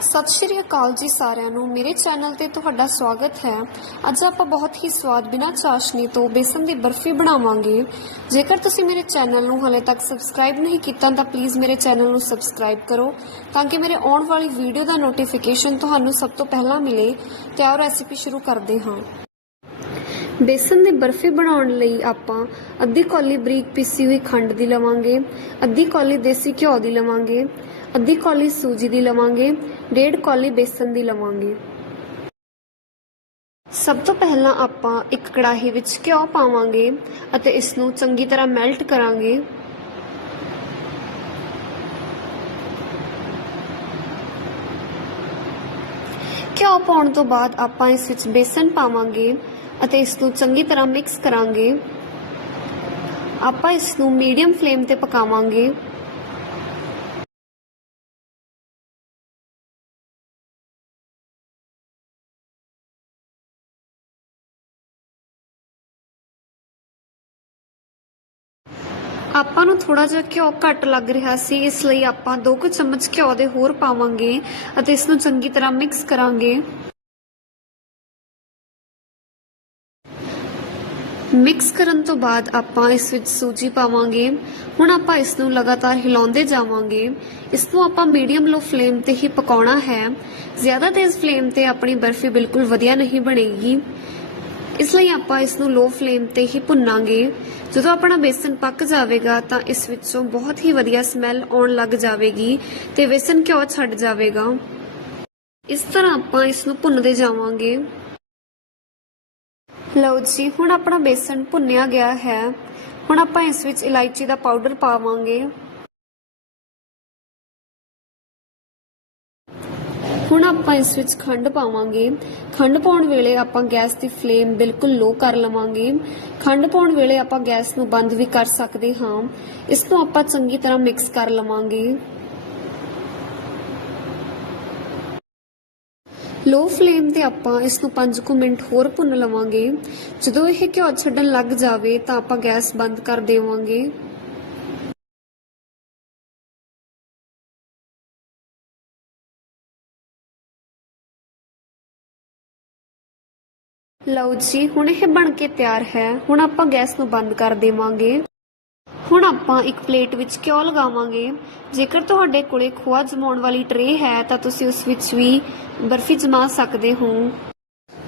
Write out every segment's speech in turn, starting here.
ਸਤਿ ਸ਼੍ਰੀ ਅਕਾਲ ਜੀ ਸਾਰਿਆਂ ਨੂੰ। ਮੇਰੇ ਚੈਨਲ ਤੇ ਤੁਹਾਡਾ ਸਵਾਗਤ ਹੈ। ਅੱਜ ਆਪਾਂ ਬਹੁਤ ਹੀ ਸਵਾਦ ਬਿਨਾਂ ਚਾਸ਼ਨੀ ਤੋਂ ਬੇਸਨ ਦੀ ਬਰਫੀ ਬਣਾਵਾਂਗੇ। ਜੇਕਰ ਤੁਸੀਂ ਮੇਰੇ ਚੈਨਲ ਨੂੰ ਹਲੇ ਤੱਕ ਸਬਸਕ੍ਰਾਈਬ ਨਹੀਂ ਕੀਤਾ, ਤਾਂ ਪਲੀਜ਼ ਮੇਰੇ ਚੈਨਲ ਨੂੰ ਸਬਸਕ੍ਰਾਈਬ ਕਰੋ ਤਾਂ ਕਿ ਮੇਰੇ ਆਉਣ ਵਾਲੀ ਵੀਡੀਓ ਦਾ ਨੋਟੀਫਿਕੇਸ਼ਨ ਤੁਹਾਨੂੰ ਸਭ ਤੋਂ ਪਹਿਲਾਂ ਮਿਲੇ। ਤੇ ਆਓ ਰੈਸਿਪੀ ਸ਼ੁਰੂ ਕਰਦੇ ਹਾਂ। ਬੇਸਨ ਦੀ ਬਰਫੀ ਬਣਾਉਣ ਲਈ ਆਪਾਂ ਅੱਧੀ ਕੌਲੀ ਬਰੀਕ ਪੀਸੀ ਹੋਈ ਖੰਡ ਦੀ ਲਵਾਂਗੇ, ਅੱਧੀ ਕੌਲੀ ਦੇਸੀ ਘਿਓ ਦੀ ਲਵਾਂਗੇ, ਅੱਧੀ ਕੌਲੀ ਸੂਜੀ ਦੀ ਲਵਾਂਗੇ ਡੇਢ ਕੌਲੀ ਬੇਸਨ ਦੀ ਲਵਾਂਗੇ। ਸਭ ਤੋਂ ਪਹਿਲਾਂ ਆਪਾਂ ਇੱਕ ਕੜਾਹੀ ਵਿੱਚ ਘਿਓ ਪਾਵਾਂਗੇ ਅਤੇ ਇਸ ਨੂੰ ਚੰਗੀ ਤਰ੍ਹਾਂ ਮੈਲਟ ਕਰਾਂਗੇ। ਘਿਓ ਪਾਉਣ ਤੋਂ ਬਾਅਦ ਆਪਾਂ ਇਸ ਵਿੱਚ ਬੇਸਨ ਪਾਵਾਂਗੇ ਅਤੇ ਇਸ ਨੂੰ ਚੰਗੀ ਤਰ੍ਹਾਂ ਮਿਕਸ ਕਰਾਂਗੇ। ਆਪਾਂ ਇਸ ਨੂੰ ਮੀਡੀਅਮ ਫਲੇਮ ਤੇ ਪਕਾਵਾਂਗੇ। ਆਪਾਂ ਨੂੰ ਥੋੜਾ ਜਿਹਾ ਘਿਓ ਘੱਟ ਲੱਗ ਰਿਹਾ ਸੀ, ਇਸ ਲਈ ਆਪਾਂ 2 ਕੁ ਚਮਚ ਘਿਓ ਦੇ ਹੋਰ ਪਾਵਾਂਗੇ ਅਤੇ ਇਸ ਨੂੰ ਚੰਗੀ ਤਰ੍ਹਾਂ ਮਿਕਸ ਕਰਾਂਗੇ। ਮਿਕਸ ਕਰਨ ਤੋਂ ਬਾਅਦ ਆਪਾਂ ਇਸ ਵਿੱਚ ਸੂਜੀ ਪਾਵਾਂਗੇ। ਹੁਣ ਆਪਾਂ ਇਸ ਨੂੰ ਲਗਾਤਾਰ ਹਿਲਾਉਂਦੇ ਜਾਵਾਂਗੇ। ਇਸ ਨੂੰ ਆਪਾਂ ਮੀਡੀਅਮ ਲੋ ਫਲੇਮ ਤੇ ਹੀ ਪਕਾਉਣਾ ਹੈ। ਜ਼ਿਆਦਾ ਤੇਜ਼ ਫਲੇਮ ਤੇ ਆਪਣੀ ਬਰਫੀ ਬਿਲਕੁਲ ਵਧੀਆ ਨਹੀਂ ਬਣੇਗੀ। ਇਸ ਲਈ ਆਪਾਂ ਇਸ ਨੂੰ ਲੋ ਫਲੇਮ ਤੇ ਹੀ ਭੁੰਨਾਂਗੇ। ਜਦੋਂ ਆਪਣਾ ਬੇਸਨ ਪੱਕ ਜਾਵੇਗਾ ਤਾਂ ਇਸ ਵਿੱਚੋਂ ਬਹੁਤ ਹੀ ਵਧੀਆ ਸਮੈਲ ਆਉਣ ਲੱਗ ਜਾਵੇਗੀ ਤੇ ਬੇਸਨ ਘਿਓ ਛੱਡ ਜਾਵੇਗਾ। ਇਸ ਤਰ੍ਹਾਂ ਆਪਾਂ ਇਸ ਨੂੰ ਭੁੰਨਦੇ ਜਾਵਾਂਗੇ। ਲਓ ਜੀ, ਹੁਣ ਆਪਣਾ ਬੇਸਨ ਭੁੰਨਿਆ ਗਿਆ ਹੈ। ਹੁਣ ਆਪਾਂ ਇਸ ਵਿੱਚ ਇਲਾਇਚੀ ਦਾ ਪਾਊਡਰ ਪਾਵਾਂਗੇ। ਹੁਣ ਆਪਾਂ ਇਸ ਵਿੱਚ ਖੰਡ ਪਾਵਾਂਗੇ। ਖੰਡ ਪਾਉਣ ਵੇਲੇ ਆਪਾਂ ਗੈਸ ਦੀ ਫਲੇਮ ਬਿਲਕੁਲ ਲੋ ਕਰ ਲਵਾਂਗੇ। ਖੰਡ ਪਾਉਣ ਵੇਲੇ ਆਪਾਂ ਗੈਸ ਨੂੰ ਬੰਦ ਵੀ ਕਰ ਸਕਦੇ ਹਾਂ। ਇਸ ਨੂੰ ਆਪਾਂ ਚੰਗੀ ਤਰ੍ਹਾਂ ਮਿਕਸ ਕਰ ਲਵਾਂਗੇ। ਲੋ ਫਲੇਮ ਤੇ ਆਪਾਂ ਇਸ ਨੂੰ 5 ਕੁ ਮਿੰਟ ਹੋਰ ਭੁੰਨ ਲਵਾਂਗੇ। ਜਦੋਂ ਇਹ ਘਿਓ ਛੱਡਣ ਲੱਗ ਜਾਵੇ ਤਾਂ ਆਪਾਂ ਗੈਸ ਬੰਦ ਕਰ ਦੇਵਾਂਗੇ। ਲਓ ਜੀ, ਹੁਣ ਇਹ ਬਣ ਕੇ ਤਿਆਰ ਹੈ। ਹੁਣ ਆਪਾਂ ਗੈਸ ਨੂੰ ਬੰਦ ਕਰ ਦੇਵਾਂਗੇ। ਹੁਣ ਆਪਾਂ ਇੱਕ ਪਲੇਟ ਵਿੱਚ ਘਿਓ ਲਗਾਵਾਂਗੇ। ਜੇਕਰ ਤੁਹਾਡੇ ਕੋਲੇ ਖੋਆ ਜਮਾਉਣ ਵਾਲੀ ਟਰੇ ਹੈ, ਤਾਂ ਤੁਸੀਂ ਉਸ ਵਿੱਚ ਵੀ ਬਰਫੀ ਜਮਾ ਸਕਦੇ ਹੋ।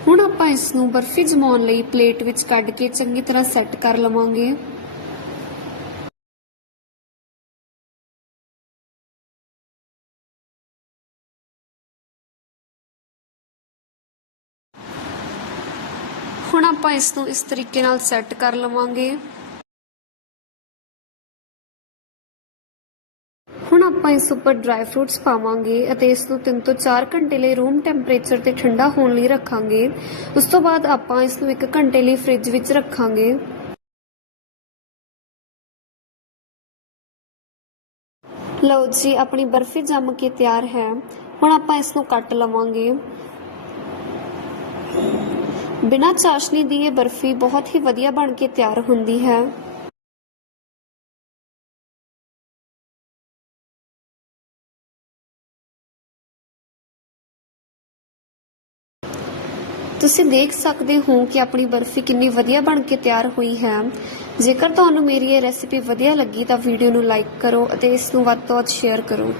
ਹੁਣ ਆਪਾਂ ਇਸ ਨੂੰ ਬਰਫੀ ਜਮਾਉਣ ਲਈ ਪਲੇਟ ਵਿੱਚ ਕੱਢ ਕੇ ਚੰਗੀ ਤਰ੍ਹਾਂ ਸੈੱਟ ਕਰ ਲਵਾਂਗੇ। ਹੁਣ ਆਪਾਂ ਇਸ ਨੂੰ ਇਸ ਤਰੀਕੇ ਨਾਲ ਸੈੱਟ ਕਰ ਲਵਾਂਗੇ। ਹੁਣ ਆਪਾਂ ਇਸ ਉੱਪਰ ਡਰਾਈ ਫਰੂਟਸ ਪਾਵਾਂਗੇ ਅਤੇ ਇਸ ਨੂੰ 3 ਤੋਂ 4 ਘੰਟੇ ਲਈ ਰੂਮ ਟੈਂਪਰੇਚਰ ਤੇ ਠੰਡਾ ਹੋਣ ਲਈ ਰੱਖਾਂਗੇ। ਉਸ ਤੋਂ ਬਾਅਦ ਆਪਾਂ ਇਸ ਨੂੰ 1 ਘੰਟੇ ਲਈ ਫ੍ਰਿਜ ਵਿੱਚ ਰੱਖਾਂਗੇ। ਲਓ ਜੀ, ਆਪਣੀ ਬਰਫੀ ਜੰਮ ਕੇ ਤਿਆਰ ਹੈ। ਹੁਣ ਆਪਾਂ ਇਸ ਨੂੰ ਕੱਟ ਲਵਾਂਗੇ। ਬਿਨਾਂ ਚਾਸ਼ਨੀ ਦੀ ਇਹ ਬਰਫੀ ਬਹੁਤ ਹੀ ਵਧੀਆ ਬਣ ਕੇ ਤਿਆਰ ਹੁੰਦੀ ਹੈ। ਤੁਸੀਂ ਦੇਖ ਸਕਦੇ ਹੋ ਕਿ ਆਪਣੀ ਬਰਫੀ ਕਿੰਨੀ ਵਧੀਆ ਬਣ ਕੇ ਤਿਆਰ ਹੋਈ ਹੈ। ਜੇਕਰ ਤੁਹਾਨੂੰ ਮੇਰੀ ਇਹ ਰੈਸਿਪੀ ਵਧੀਆ ਲੱਗੀ ਤਾਂ ਵੀਡੀਓ ਨੂੰ ਲਾਈਕ ਕਰੋ ਅਤੇ ਇਸ ਨੂੰ ਵੱਧ ਤੋਂ ਵੱਧ ਸ਼ੇਅਰ ਕਰੋ।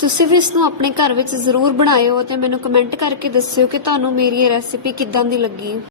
ਤੁਸੀਂ ਵੀ ਇਸ ਨੂੰ ਆਪਣੇ ਘਰ ਵਿੱਚ ਜ਼ਰੂਰ ਬਣਾਇਓ ਤੇ ਮੈਨੂੰ ਕਮੈਂਟ ਕਰਕੇ ਦੱਸਿਓ ਕਿ ਤੁਹਾਨੂੰ ਮੇਰੀ ਇਹ ਰੈਸਿਪੀ ਕਿੱਦਾਂ ਦੀ ਲੱਗੀ।